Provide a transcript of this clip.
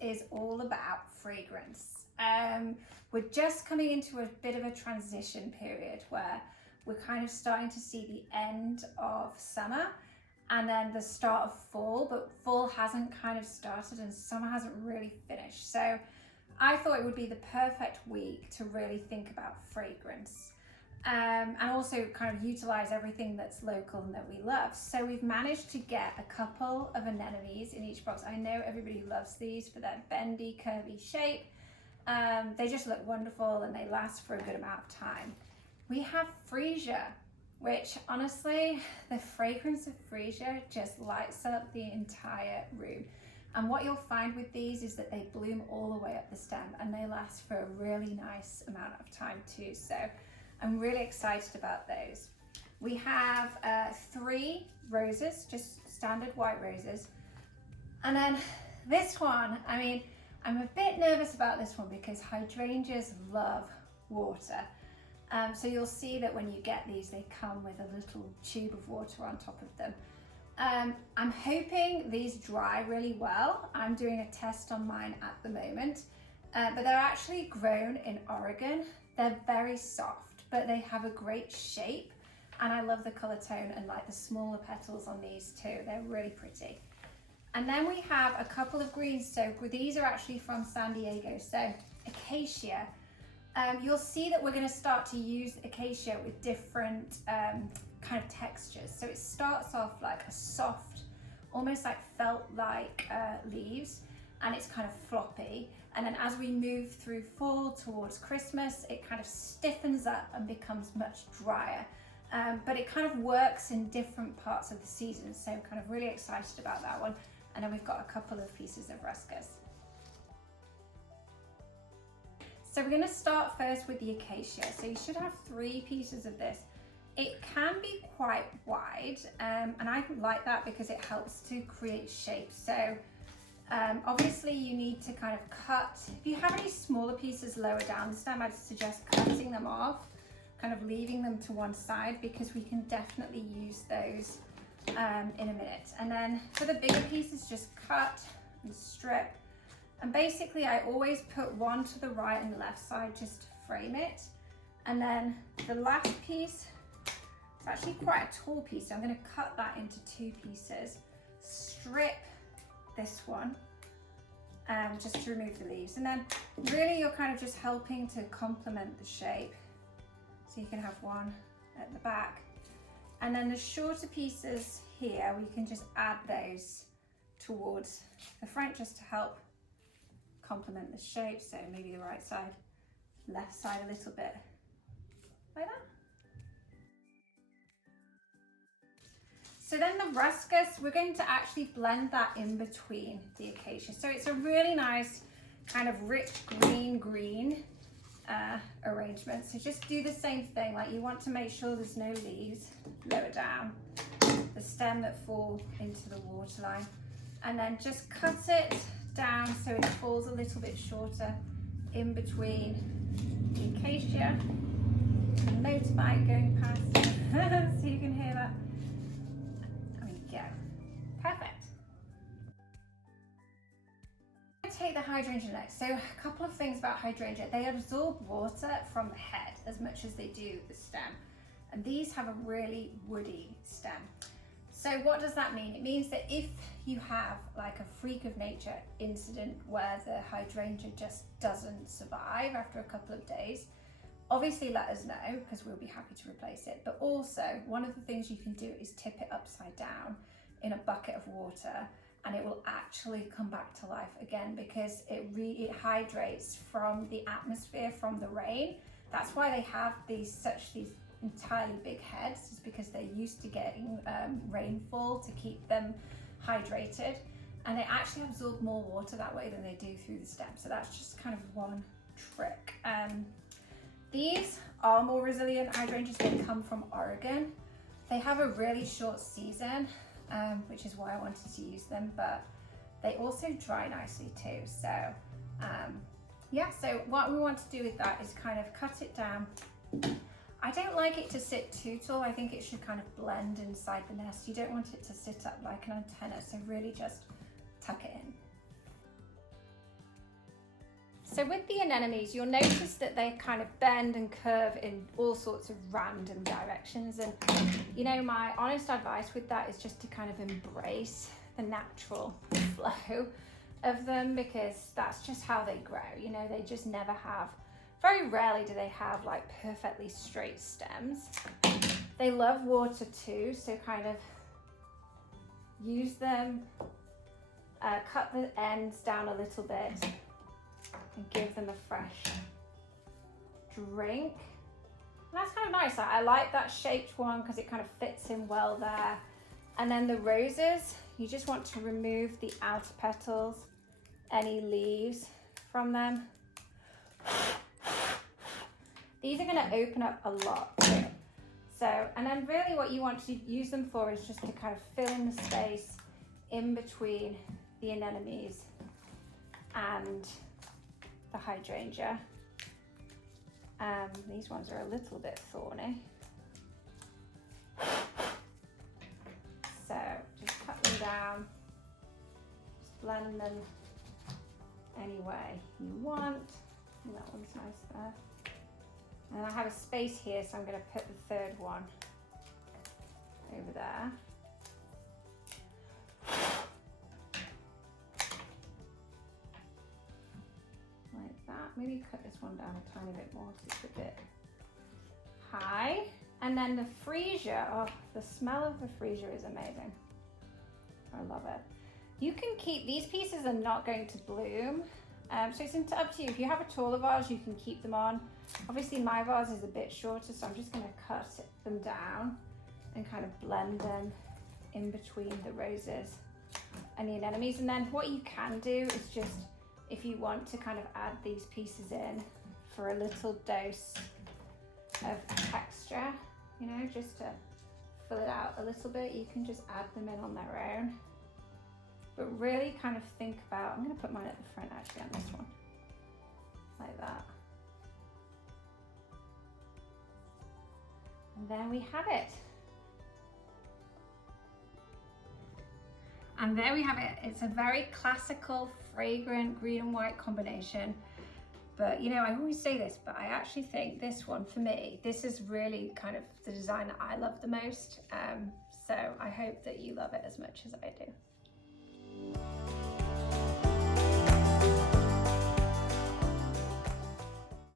is all about fragrance. We're just coming into a bit of a transition period where we're kind of starting to see the end of summer and then the start of fall, but fall hasn't kind of started and summer hasn't really finished. So I thought it would be the perfect week to really think about fragrance. And also kind of utilize everything that's local and that we love. So we've managed to get a couple of anemones in each box. I know everybody loves these for their bendy, curvy shape. They just look wonderful and they last for a good amount of time. We have freesia, which honestly, the fragrance of freesia just lights up the entire room. And what you'll find with these is that they bloom all the way up the stem and they last for a really nice amount of time too. So I'm really excited about those. We have 3 roses, just standard white roses. And then this one, I mean, I'm a bit nervous about this one because hydrangeas love water. So you'll see that when you get these, they come with a little tube of water on top of them. I'm hoping these dry really well. I'm doing a test on mine at the moment, but they're actually grown in Oregon. They're very soft, but they have a great shape. And I love the color tone and like the smaller petals on these too. They're really pretty. And then we have a couple of greens. So these are actually from San Diego. So acacia. You'll see that we're going to start to use acacia with different kind of textures. So it starts off like a soft, almost like felt-like leaves, and it's kind of floppy. And then as we move through fall towards Christmas, it kind of stiffens up and becomes much drier. But it kind of works in different parts of the season. So I'm kind of really excited about that one. And then we've got a couple of pieces of ruscas. So we're going to start first with the acacia. So you should have 3 pieces of this. It can be quite wide, and I like that because it helps to create shape. So obviously you need to kind of cut. If you have any smaller pieces lower down the stem, I'd suggest cutting them off, kind of leaving them to one side because we can definitely use those in a minute. And then for the bigger pieces, just cut and strip. And basically I always put one to the right and left side just to frame it. And then the last piece, it's actually quite a tall piece, so I'm going to cut that into 2 pieces, strip this one just to remove the leaves. And then really you're kind of just helping to complement the shape. So you can have one at the back. And then the shorter pieces here, we can just add those towards the front just to help complement the shape. So maybe the right side, left side a little bit, like that. So then the ruscus, we're going to actually blend that in between the acacia. So it's a really nice kind of rich green arrangement. So just do the same thing, like you want to make sure there's no leaves lower down the stem that fall into the waterline. And then just cut it down so it falls a little bit shorter in between the acacia. A motorbike going past, so you can hear that. There we go. Perfect. Take the hydrangea next. So a couple of things about hydrangea. They absorb water from the head as much as they do the stem. And these have a really woody stem. So what does that mean? It means that if you have like a freak of nature incident where the hydrangea just doesn't survive after a couple of days, obviously let us know because we'll be happy to replace it. But also one of the things you can do is tip it upside down in a bucket of water and it will actually come back to life again because it hydrates from the atmosphere, from the rain. That's why they have these entirely big heads, is because they're used to getting rainfall to keep them hydrated, and they actually absorb more water that way than they do through the stem. So that's just kind of one trick. These are more resilient hydrangeas. They come from Oregon. They have a really short season, which is why I wanted to use them, but they also dry nicely too. So yeah, so what we want to do with that is kind of cut it down. I don't like it to sit too tall. I think it should kind of blend inside the nest. You don't want it to sit up like an antenna, so really just tuck it in. So with the anemones, you'll notice that they kind of bend and curve in all sorts of random directions. And you know, my honest advice with that is just to kind of embrace the natural flow of them, because that's just how they grow. You know, they just never have, very rarely do they have like perfectly straight stems. They love water too, so kind of use them, cut the ends down a little bit and give them a fresh drink. And that's kind of nice. I like that shaped one because it kind of fits in well there. And then the roses, you just want to remove the outer petals, any leaves from them. These are going to open up a lot too. So, and then really what you want to use them for is just to kind of fill in the space in between the anemones and the hydrangea. These ones are a little bit thorny. So just cut them down, just blend them any way you want. And that one's nice there. And I have a space here, so I'm going to put the third one over there. Like that. Maybe cut this one down a tiny bit more because it's a bit high. And then the freesia, oh, the smell of the freesia is amazing. I love it. You can keep, these pieces are not going to bloom. So it's up to you. If you have a taller vase, you can keep them on. Obviously my vase is a bit shorter, so I'm just going to cut them down and kind of blend them in between the roses and the anemones. And then what you can do is just, if you want to kind of add these pieces in for a little dose of texture, you know, just to fill it out a little bit, you can just add them in on their own. But really kind of think about, I'm going to put mine at the front actually on this one, like that. And there we have it. And there we have it. It's a very classical, fragrant green and white combination. But you know, I always say this, but I actually think this one, for me, this is really kind of the design that I love the most. So I hope that you love it as much as I do.